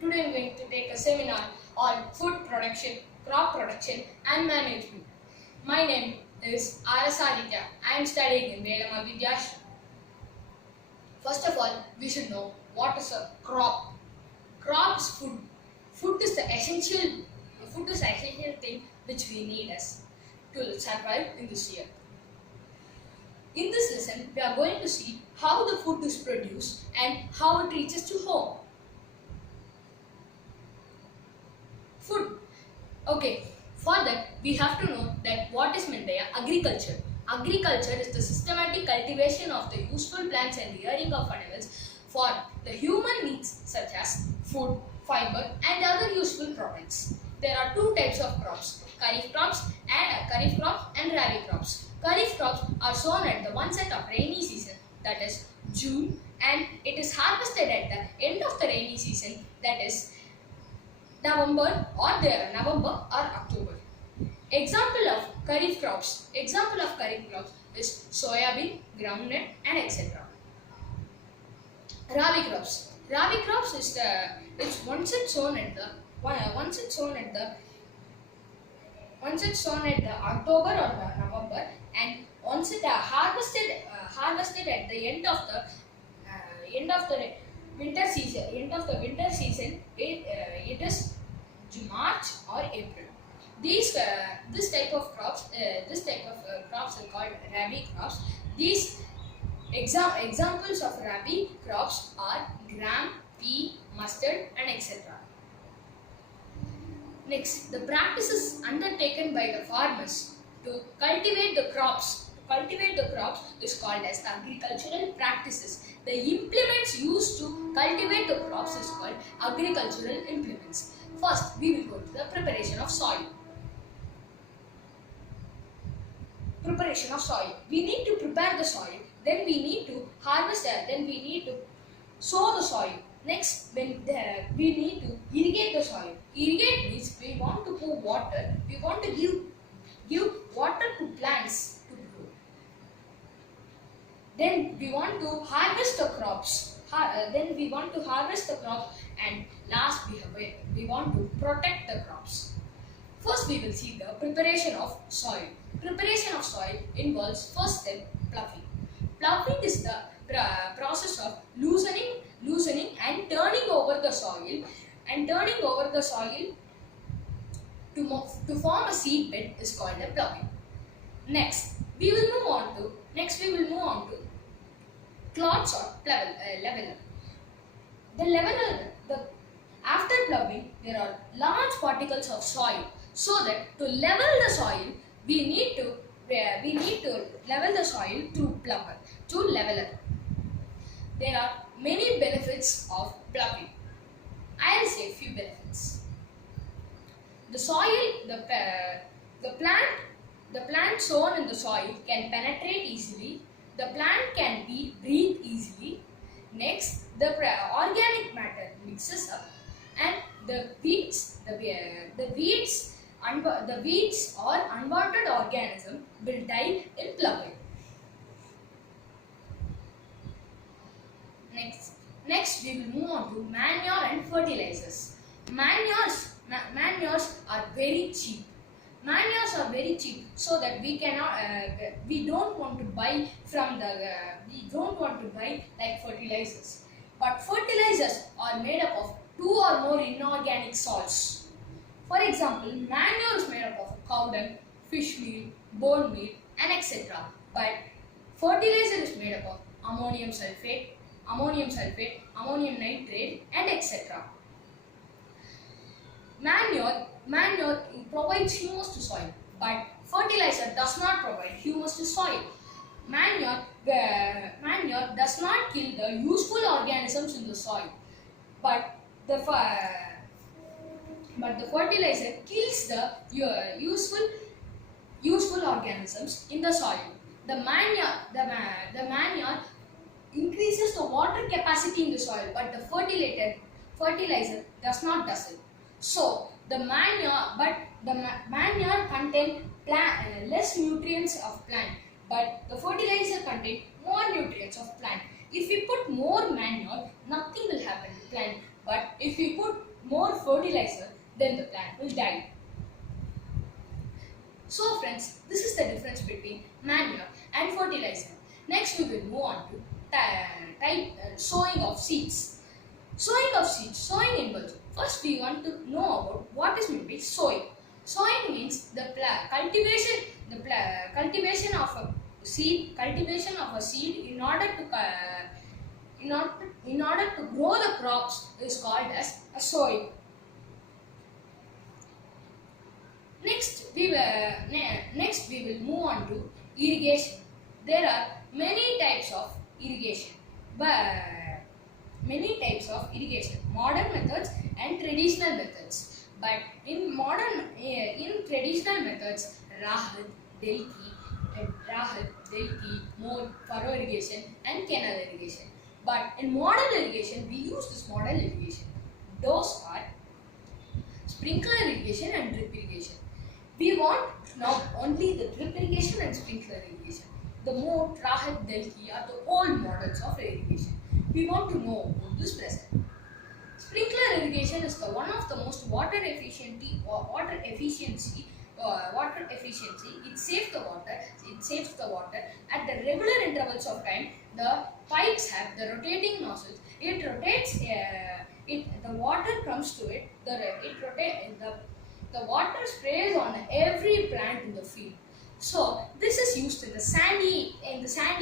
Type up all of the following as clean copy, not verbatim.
Today I am going to take a seminar on food production, crop production and management. My name is R.S. Aditya. I am studying in Velama Vidyashram. First of all, we should know what is a crop. Crop is food. Food is the essential thing which we need as to survive in this year. In this lesson, we are going to see how the food is produced and how it reaches to home. Food. Okay, for that we have to know that what is meant by agriculture. Agriculture is the systematic cultivation of the useful plants and rearing of animals for the human needs such as food, fiber and other useful products. There are two types of crops, kharif crops and rabi crops. Kharif crops are sown at the onset of rainy season, that is June, and it is harvested at the end of the rainy season, that is November or October. Example of kharif crops is soybean, groundnut and etc. Rabi crops. Rabi crops is once it's sown at the October or November, and once it harvested at the end of the winter season, it is March or April. This type of crops are called rabi crops. These examples of rabi crops are gram, pea, mustard and etc. Next, the practices undertaken by the farmers to cultivate the crops is called as the agricultural practices. The implements used to cultivate the crops is called agricultural implements. First, we will go to the preparation of soil. Preparation of soil. We need to prepare the soil, then we need to harvest it, then we need to sow the soil. Next, we need to irrigate the soil. Irrigate means we want to pour water. We want to give water to plants to grow. Then we want to harvest the crops. And last we want to protect the crops. First, we will see the preparation of soil. Preparation of soil involves first step ploughing. Ploughing is the process of loosening and turning over the soil to form a seed bed is called a ploughing. Next, we will move on to clods or leveler. The leveler, after ploughing, there are large particles of soil. So that to level the soil, we need to level the soil through leveler. There are many benefits of ploughing. I will say few benefits. The soil, the plant sown in the soil can penetrate easily. The plant can breathe easily. Next, the organic matter mixes up, and the weeds or unwanted organism will die in ploughing. Next, we will move on to manure and fertilizers. Manures are very cheap. So that we don't want to buy like fertilizers. But fertilizers are made up of 2 or more inorganic salts. For example, manure is made up of cow dung, fish meal, bone meal and etc. But fertilizer is made up of ammonium sulfate, ammonium nitrate and etc. Manure provides humus to soil, but fertilizer does not provide humus to soil. Manure does not kill the useful organisms in the soil, but the fertilizer kills the useful organisms in the soil. The manure increases the water capacity in the soil, but the fertilizer does not do it. So the manure contain less nutrients of plant, but the fertilizer contain more nutrients of plant. If we put more manure, nothing will happen to plant. But if we put more fertilizer, then the plant will die. So friends, this is the difference between manure and fertilizer. Next we will move on to sowing of seeds. Sowing of seeds. Sowing involves. First we want to know about what is meant by sowing. Sowing means the cultivation of a seed in order to grow the crops is called as a sowing. Next we will move on to irrigation. There are many types of irrigation, modern methods and traditional methods. But in traditional methods, Rahal, Delki, mode, furrow irrigation and canal irrigation. But in modern irrigation, we use this modern irrigation. Those are sprinkler irrigation and drip irrigation. We want now only the drip irrigation and sprinkler irrigation. The mode, Rahal, Delki are the old models of irrigation. We want to know about this present. Sprinkler irrigation is the one of the most water efficiency. It saves the water. At the regular intervals of time, the pipes have the rotating nozzles. It rotates. The water comes to it. The water sprays on every plant in the field. So this is used in the sandy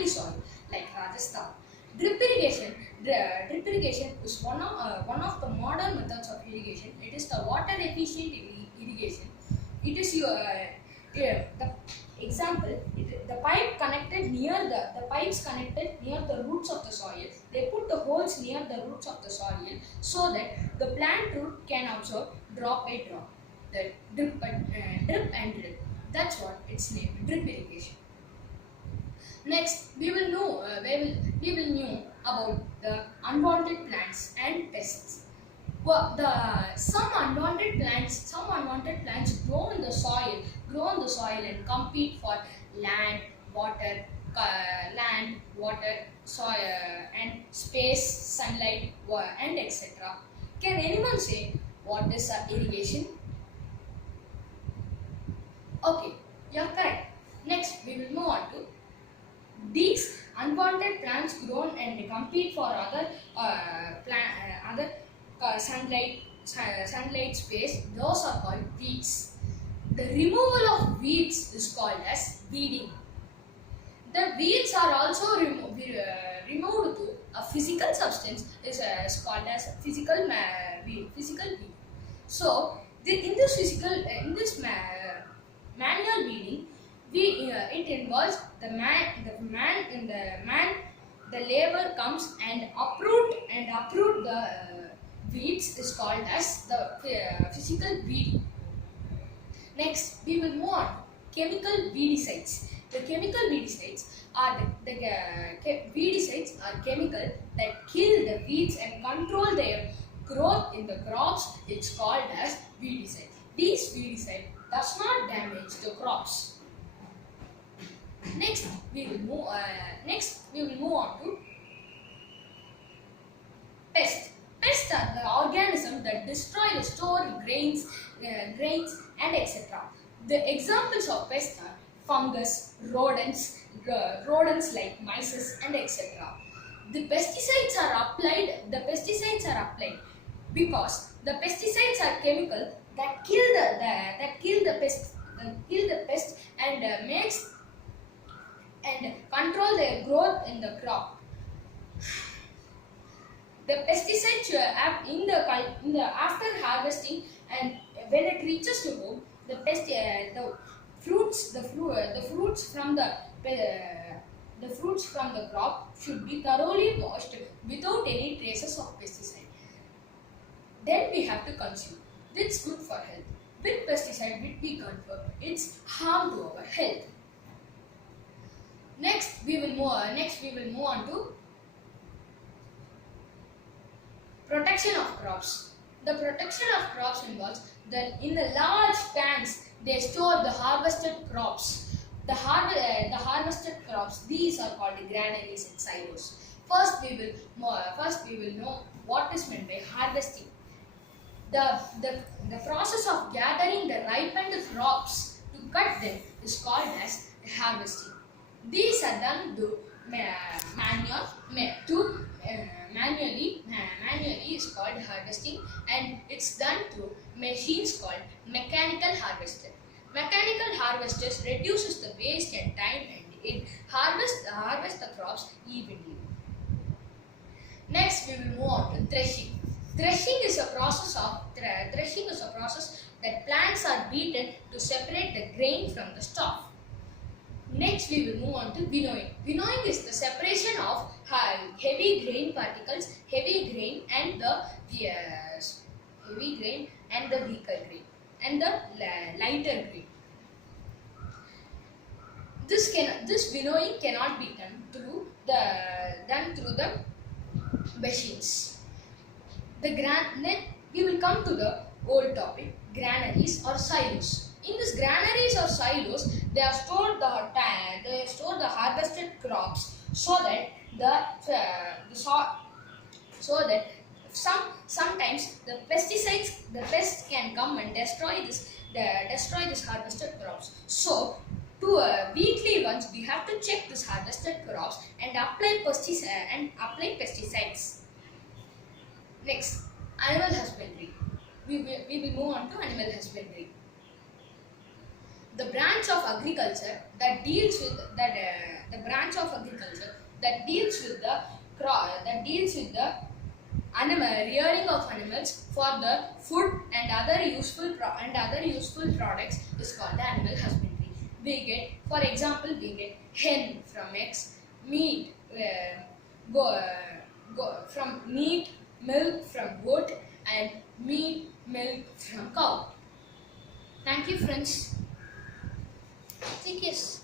soil like Rajasthan. Drip irrigation is one of the modern methods of irrigation. It is the water efficient irrigation. It is the example. The pipes connected near the roots of the soil. They put the holes near the roots of the soil so that the plant root can absorb drop by drop. The drip and drip. That's what it's named, drip irrigation. Next, we will know about the unwanted plants and pests. Well, some unwanted plants grow in the soil and compete for land, water, soil, and space, sunlight, and etc. Can anyone say what is irrigation? Okay, you are correct. Next, we will move on to these unwanted plants grown and compete for sunlight space. Those are called weeds. The removal of weeds is called as weeding. The weeds are also removed to a physical substance is called as physical weed. So, in this manual weeding, it involves the labor comes and uproot the weeds is called as the physical weeding. Next, we will move on chemical weedicides. The chemical weedicides are chemical that kill the weeds and control their growth in the crops. It's called as weedicide. These weedicide does not damage the crops. Next, we will move on to pests. Pests are the organisms that destroy the stored grains and etc. The examples of pests are fungus, rodents like mice and etc. The pesticides are applied because the pesticides are chemicals that kill the pest and control their growth in the crop. The pesticides after harvesting, and when it reaches to home, the fruits from the crop should be thoroughly washed without any traces of pesticide. Then we have to consume. It's good for health. With pesticide, we control its harm to our health. Next, we will move on to protection of crops. The protection of crops involves that in the large tanks they store the harvested crops. The harvested crops, these are called granaries and silos. First, we will know what is meant by harvesting. The process of gathering the ripened crops to cut them is called as harvesting. These are done to manually is called harvesting, and it's done through machines called mechanical harvester. Mechanical harvesters reduces the waste and time, and it harvest the crops evenly. Next, we will move on to threshing. Threshing is a process that plants are beaten to separate the grain from the stalk. Next, we will move on to winnowing. Winnowing is the separation of heavy grain particles, heavy grain and the weaker grain and the lighter grain. This winnowing cannot be done through the machines. Then we will come to the old topic, granaries or silos. In these granaries or silos, they are stored the harvested crops so that sometimes the pests can come and destroy this harvested crops. So weekly once we have to check this harvested crops and apply pesticides. Next, animal husbandry. We will move on to animal husbandry. The branch of agriculture that deals with rearing of animals for the food and other useful products is called the animal husbandry. For example, we get hen from eggs, meat from meat, milk from goat, and milk from cow. Thank you, friends. Yes.